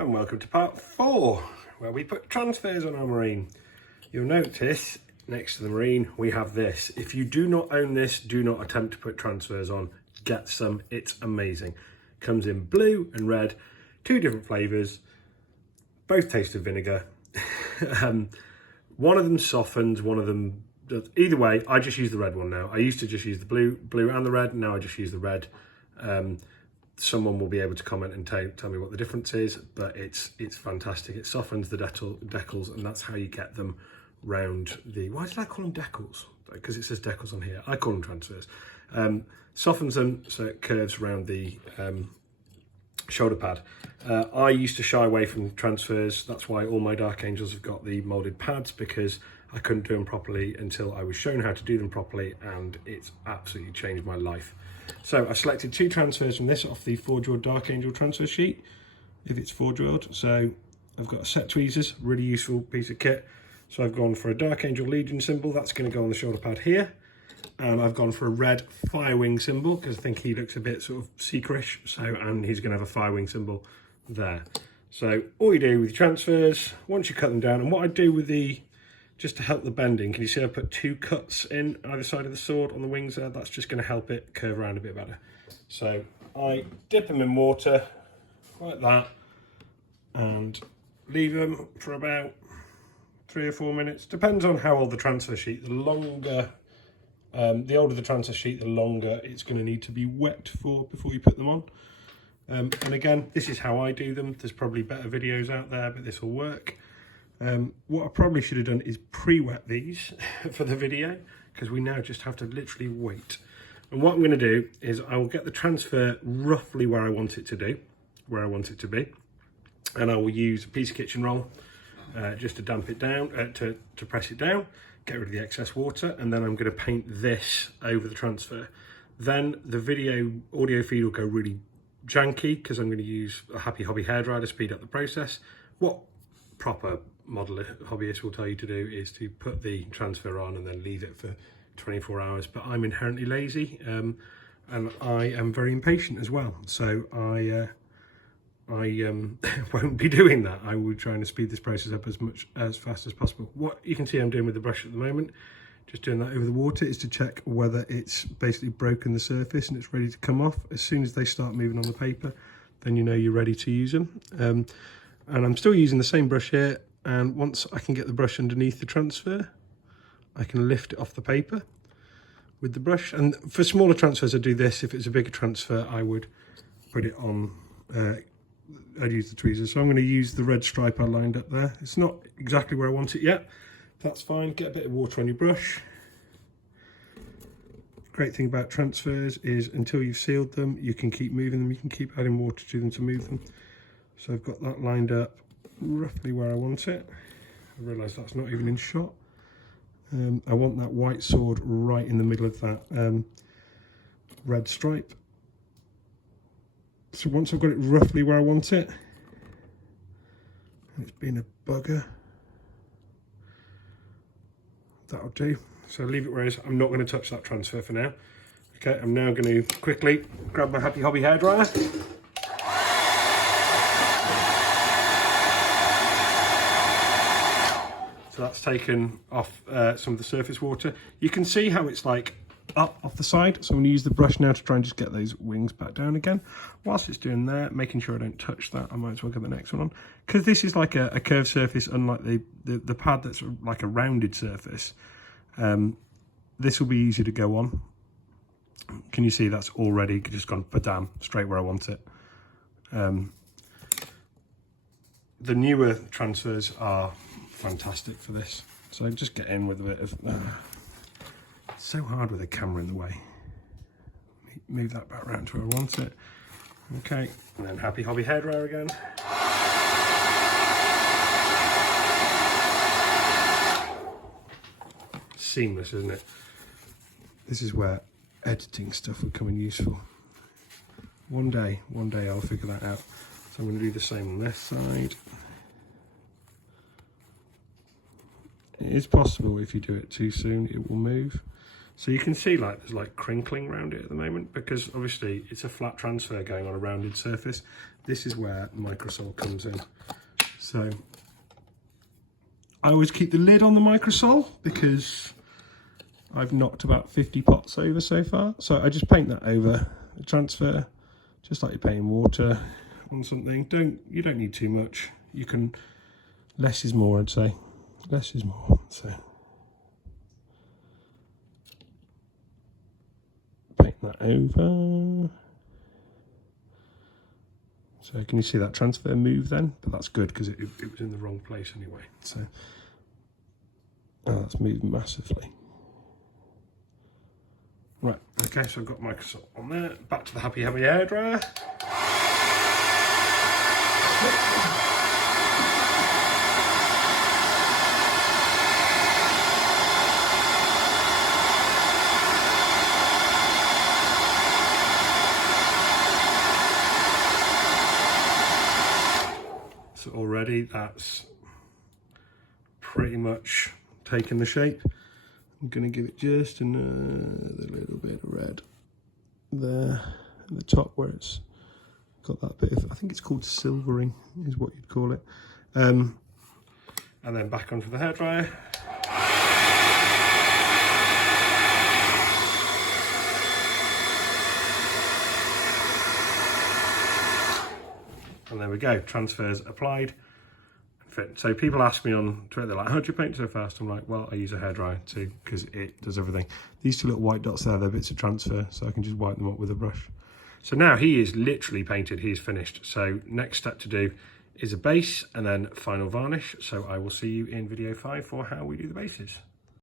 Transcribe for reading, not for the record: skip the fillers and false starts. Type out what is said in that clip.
And welcome to part 4, where we put transfers on our marine. You'll notice next to the marine we have this. If you do not own this, do not attempt to put transfers on. Get some, it's amazing. Comes in blue and red, 2 different flavours, both taste of vinegar. One of them softens, one of them does. Either way, I just use the red one now. I used to just use the blue and the red, now I just use the red. Someone will be able to comment and tell me what the difference is, but it's fantastic. It softens the decals, and that's how you get them round the... Why did I call them decals? Because it says decals on here. I call them transfers. Softens them so it curves around the shoulder pad. I used to shy away from transfers. That's why all my Dark Angels have got the moulded pads, because I couldn't do them properly until I was shown how to do them properly, and it's absolutely changed my life. So I selected 2 transfers from this off the 4-drilled Dark Angel transfer sheet, if it's 4-drilled. So I've got a set tweezers, really useful piece of kit. So I've gone for a Dark Angel Legion symbol, that's going to go on the shoulder pad here. And I've gone for a red firewing symbol, because I think he looks a bit sort of seekerish, and he's going to have a firewing symbol there. So all you do with your transfers, once you cut them down, and what I do with the... Just to help the bending, can you see I put 2 cuts in either side of the sword on the wings there? That's just going to help it curve around a bit better. So I dip them in water like that and leave them for about 3 or 4 minutes. Depends on how old the transfer sheet. The older the transfer sheet, the longer it's going to need to be wet for before you put them on. And again, this is how I do them. There's probably better videos out there, but this will work. What I probably should have done is pre-wet these for the video, because we now just have to literally wait. And what I'm going to do is I will get the transfer roughly where I want it to be, and I will use a piece of kitchen roll just to damp it down, to press it down, get rid of the excess water, and then I'm going to paint this over the transfer. Then the audio feed will go really janky, because I'm going to use a Happy Hobby hairdryer to speed up the process. What proper modeler hobbyists will tell you to do is to put the transfer on and then leave it for 24 hours, but I'm inherently lazy, and I am very impatient as well, so I won't be doing that. I will try and speed this process up as fast as possible. What you can see I'm doing with the brush at the moment, just doing that over the water, is to check whether it's basically broken the surface and it's ready to come off. As soon as they start moving on the paper, then you know you're ready to use them. And I'm still using the same brush here, and once I can get the brush underneath the transfer, I can lift it off the paper with the brush. And for smaller transfers I do this. If it's a bigger transfer I would put it on, I'd use the tweezers. So I'm going to use the red stripe I lined up there. It's not exactly where I want it yet, that's fine. Get a bit of water on your brush. Great thing about transfers is until you've sealed them, you can keep moving them, you can keep adding water to them to move them. So I've got that lined up roughly where I want it. I realise that's not even in shot. I want that white sword right in the middle of that red stripe. So once I've got it roughly where I want it, and it's been a bugger, that'll do. So leave it where it is. I'm not going to touch that transfer for now. Okay, I'm now going to quickly grab my Happy Hobby hairdryer. So that's taken off some of the surface water. You can see how it's like up off the side. So I'm going to use the brush now to try and just get those wings back down again. Whilst it's doing that, making sure I don't touch that, I might as well get the next one on. Because this is like a curved surface, unlike the pad that's like a rounded surface. This will be easy to go on. Can you see that's already just gone badam, straight where I want it. The newer transfers are fantastic for this, so just get in with a bit of it's so hard with a camera in the way. Move that back around to where I want it. Okay, and then Happy Hobby hairdryer again. Seamless, isn't it? This is where editing stuff will come in useful. One day I'll figure that out. So I'm going to do the same on this side. It is possible if you do it too soon, it will move. So you can see like there's like crinkling around it at the moment because obviously it's a flat transfer going on a rounded surface. This is where microsol comes in. So I always keep the lid on the microsol because I've knocked about 50 pots over so far. So I just paint that over the transfer, just like you're painting water on something. You don't need too much. You can, less is more, I'd say. Less is more. So paint that over. So can you see that transfer move then? But that's good because it was in the wrong place anyway. So that's moved massively. Right, okay, so I've got Microsoft on there. Back to the Happy hairdryer. So already that's pretty much taken the shape. I'm going to give it just another little bit of red there at the top where it's got that bit of, I think it's called silvering is what you'd call it. And then back onto the hairdryer. And there we go, transfers applied and fit. So people ask me on Twitter, they're like, how do you paint so fast? I'm like, well, I use a hairdryer too, because it does everything. These two little white dots there, they're bits of transfer, so I can just wipe them up with a brush. So now he is literally painted, he's finished. So next step to do is a base and then final varnish. So I will see you in video 5 for how we do the bases.